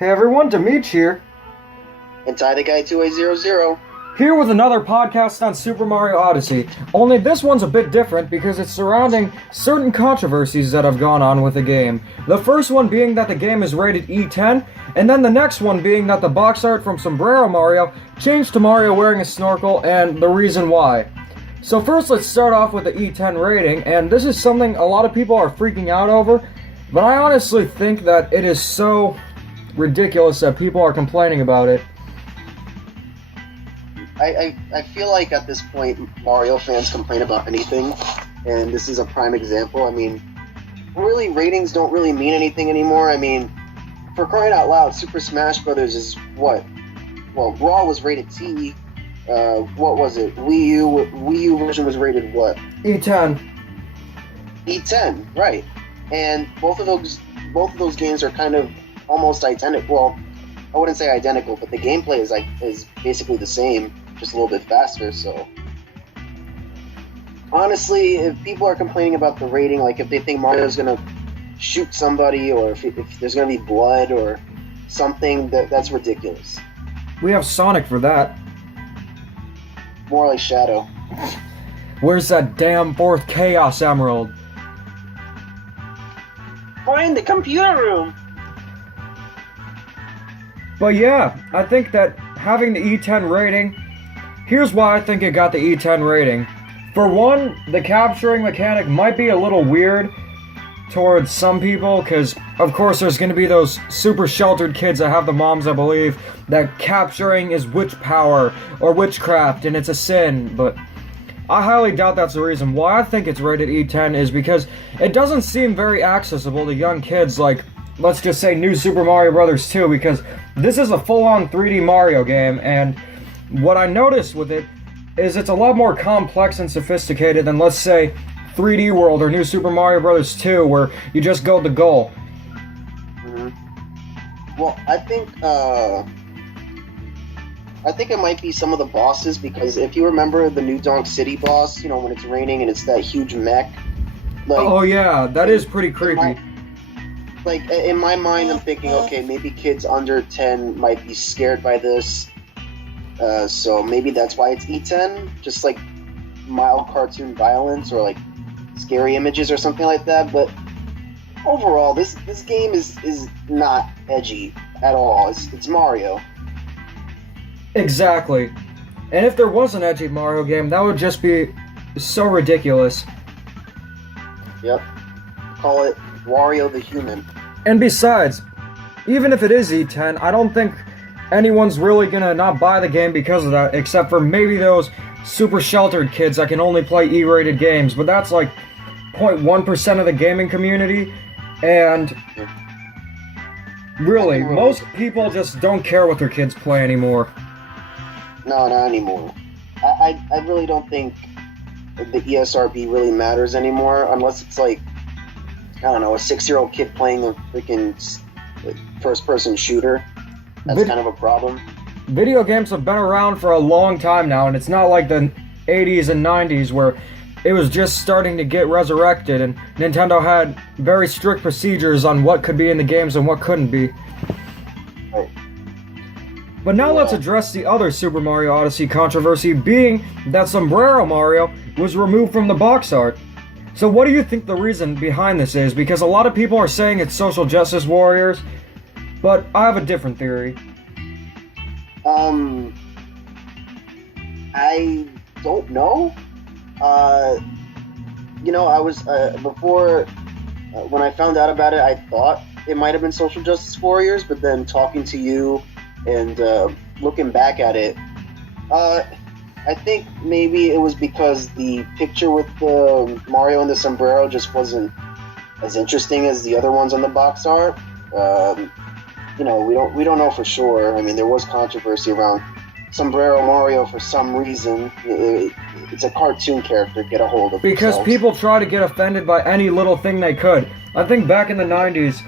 Hey everyone, Demeech here. And Ty the Guy 2800. Here with another podcast on Super Mario Odyssey. Only this one's a bit different because it's surrounding certain controversies that have gone on with the game. The first one being that the game is rated E10, and then the next one being that the box art from Sombrero Mario changed to Mario wearing a snorkel and the reason why. So first let's start off with the E10 rating, and this is something a lot of people are freaking out over, but I honestly think that it is so ridiculous that people are complaining about it. I feel like at this point Mario fans complain about anything, and this is a prime example. I mean, really, ratings don't really mean anything anymore. I mean, for crying out loud, Super Smash Brothers is what? Well, Raw was rated T. What was it? Wii U version was rated what? E10. E10, right? And both of those games are kind of almost identical. Well, I wouldn't say identical, but the gameplay is basically the same, just a little bit faster. So honestly, if people are complaining about the rating, like if they think Mario's gonna shoot somebody, or if there's gonna be blood or something, that's ridiculous. We have Sonic for that. More like Shadow. Where's that damn fourth Chaos Emerald? Find the computer room! But yeah, I think that having the E10 rating, here's why I think it got the E10 rating. For one, the capturing mechanic might be a little weird towards some people, because of course there's going to be those super sheltered kids that have the moms that believe that capturing is witch power or witchcraft and it's a sin, but I highly doubt that's the reason. Why I think it's rated E10 is because it doesn't seem very accessible to young kids like, let's just say, New Super Mario Bros. 2, because this is a full-on 3D Mario game, and what I noticed with it is it's a lot more complex and sophisticated than, let's say, 3D World or New Super Mario Bros. 2, where you just go the goal. Mm-hmm. Well, I think it might be some of the bosses, because if you remember the New Donk City boss, when it's raining and it's that huge mech. Oh yeah, that is pretty creepy. In my mind, I'm thinking, okay, maybe kids under 10 might be scared by this, so maybe that's why it's E10, just like mild cartoon violence or like scary images or something like that. But overall, this game is not edgy at all. It's Mario. Exactly. And if there was an edgy Mario game, that would just be so ridiculous. Yep. Call it Wario the Human. And besides, even if it is E10, I don't think anyone's really gonna not buy the game because of that, except for maybe those super sheltered kids that can only play E-rated games, but that's like 0.1% of the gaming community, and really, most people just don't care what their kids play anymore. No, not anymore. I really don't think the ESRB really matters anymore, unless it's like, I don't know, a 6-year-old kid playing a freaking first-person shooter. That's kind of a problem. Video games have been around for a long time now, and it's not like the 80s and 90s where it was just starting to get resurrected, and Nintendo had very strict procedures on what could be in the games and what couldn't be. Right. But now let's address the other Super Mario Odyssey controversy, being that Sombrero Mario was removed from the box art. So what do you think the reason behind this is? Because a lot of people are saying it's social justice warriors, but I have a different theory. I don't know. I was, before, when I found out about it, I thought it might have been social justice warriors, but then talking to you and looking back at it, I think maybe it was because the picture with the Mario and the sombrero just wasn't as interesting as the other ones on the box art. We don't know for sure. I mean, there was controversy around Sombrero Mario for some reason. It's a cartoon character. Get a hold of it. Because people try to get offended by any little thing they could. I think back in the 90s,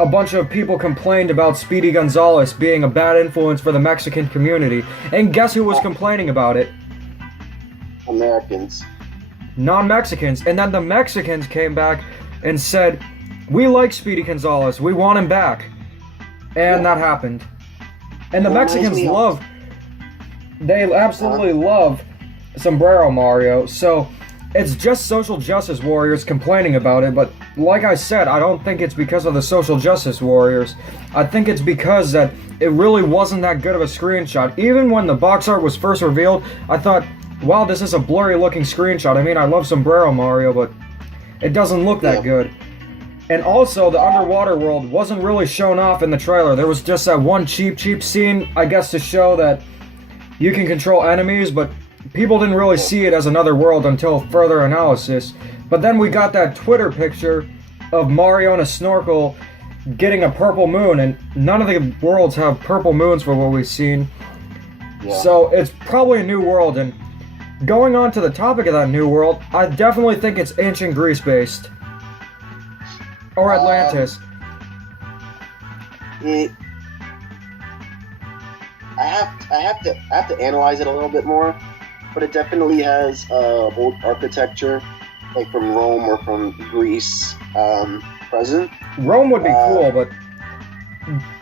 a bunch of people complained about Speedy Gonzales being a bad influence for the Mexican community. And guess who was complaining about it? Americans. Non-Mexicans. And then the Mexicans came back and said, we like Speedy Gonzales, we want him back. And that happened. And the Well, reminds Mexicans me of- they absolutely love Sombrero Mario, so it's just social justice warriors complaining about it, but like I said, I don't think it's because of the social justice warriors. I think it's because that it really wasn't that good of a screenshot. Even when the box art was first revealed, I thought, wow, this is a blurry looking screenshot. I mean, I love Sombrero Mario, but it doesn't look that good. And also, the underwater world wasn't really shown off in the trailer. There was just that one cheap scene, I guess, to show that you can control enemies, but people didn't really see it as another world until further analysis. But then we got that Twitter picture of Mario in a snorkel getting a purple moon, and none of the worlds have purple moons for what we've seen. Yeah. So it's probably a new world, and going on to the topic of that new world, I definitely think it's ancient Greece based. Or Atlantis. I have to analyze it a little bit more, but it definitely has old architecture, like from Rome or from Greece, present. Rome would be cool, but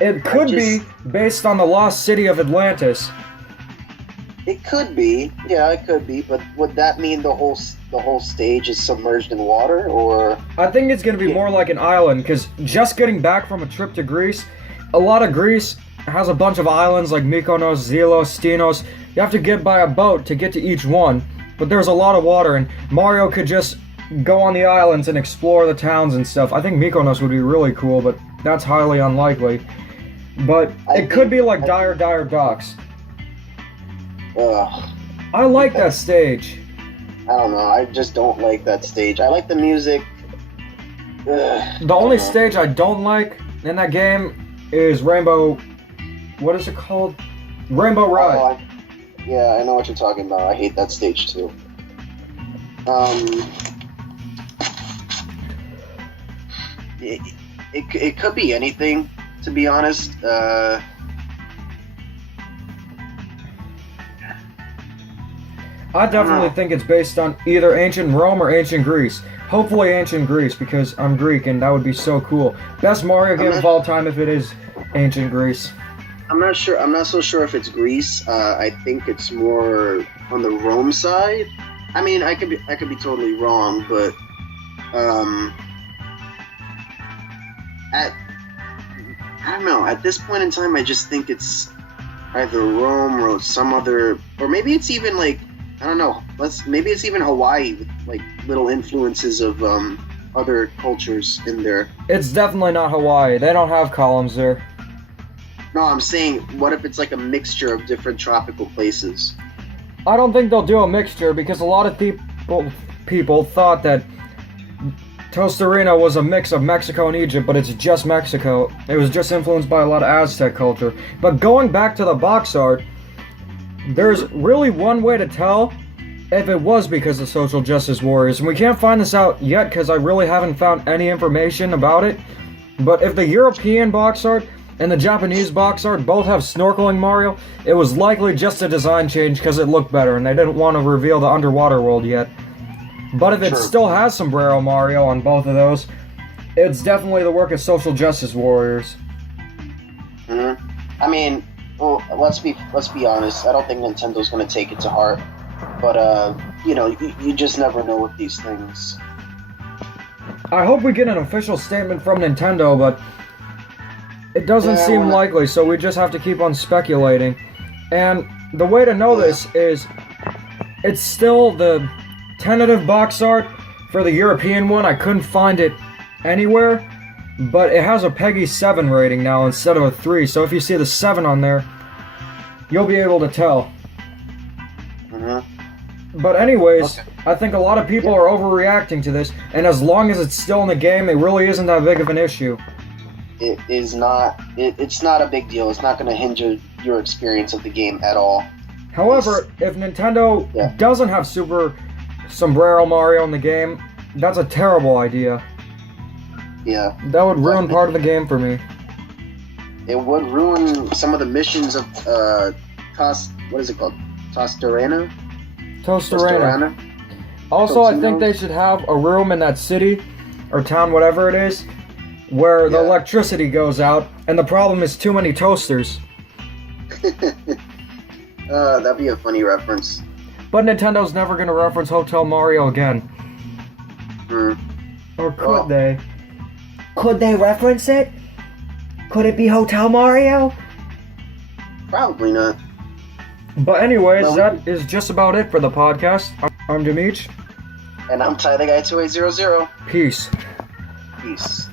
it could be based on the lost city of Atlantis. It could be, yeah, it could be, but would that mean the whole stage is submerged in water, or? I think it's going to be more like an island, because just getting back from a trip to Greece, a lot of Greece has a bunch of islands like Mykonos, Zelos, Stinos. You have to get by a boat to get to each one, but there's a lot of water, and Mario could just go on the islands and explore the towns and stuff. I think Mykonos would be really cool, but that's highly unlikely. But it could be like Dire Docks. I like that stage. I don't know. I just don't like that stage. I like the music. The only stage I don't like in that game is Rainbow. What is it called? Rainbow Ride. Yeah, I know what you're talking about. I hate that stage too. It could be anything, to be honest. I definitely think it's based on either ancient Rome or ancient Greece. Hopefully ancient Greece, because I'm Greek and that would be so cool. Best Mario game of all time if it is ancient Greece. I'm not sure. I'm not so sure if it's Greece. I think it's more on the Rome side. I mean, I could be totally wrong, but I don't know. At this point in time, I just think it's either Rome or some other, or maybe it's even like, I don't know. Maybe it's even Hawaii with like little influences of other cultures in there. It's definitely not Hawaii. They don't have columns there. No, I'm saying, what if it's like a mixture of different tropical places? I don't think they'll do a mixture, because a lot of people thought that Tostarena was a mix of Mexico and Egypt, but it's just Mexico. It was just influenced by a lot of Aztec culture. But going back to the box art, there's really one way to tell if it was because of social justice warriors, and we can't find this out yet because I really haven't found any information about it. But if the European box art and the Japanese box art both have snorkeling Mario, it was likely just a design change because it looked better and they didn't want to reveal the underwater world yet. But if it still has Sombrero Mario on both of those, it's definitely the work of social justice warriors. I mean, well, let's be honest. I don't think Nintendo's going to take it to heart. But you just never know with these things. I hope we get an official statement from Nintendo, but it doesn't seem likely, so we just have to keep on speculating. And the way to know this is, it's still the tentative box art for the European one. I couldn't find it anywhere, but it has a PEGI 7 rating now instead of a 3, so if you see the 7 on there, you'll be able to tell. But anyways, I think a lot of people are overreacting to this, and as long as it's still in the game, it really isn't that big of an issue. It is not. It's not a big deal. It's not going to hinder your experience of the game at all. However, if Nintendo doesn't have Super Sombrero Mario in the game, that's a terrible idea. Yeah. That would ruin part of the game for me. It would ruin some of the missions of what is it called? Tostarena? Tostarena. Also, I think they should have a room in that city, or town, whatever it is, where the Yeah. electricity goes out, and the problem is too many toasters. That'd be a funny reference. But Nintendo's never gonna reference Hotel Mario again. Hmm. Or could Well. they? Could they reference it? Could it be Hotel Mario? Probably not. But anyways, Well, that is just about it for the podcast. I'm Demeech. And I'm Ty the Guy 2800. Peace. Peace.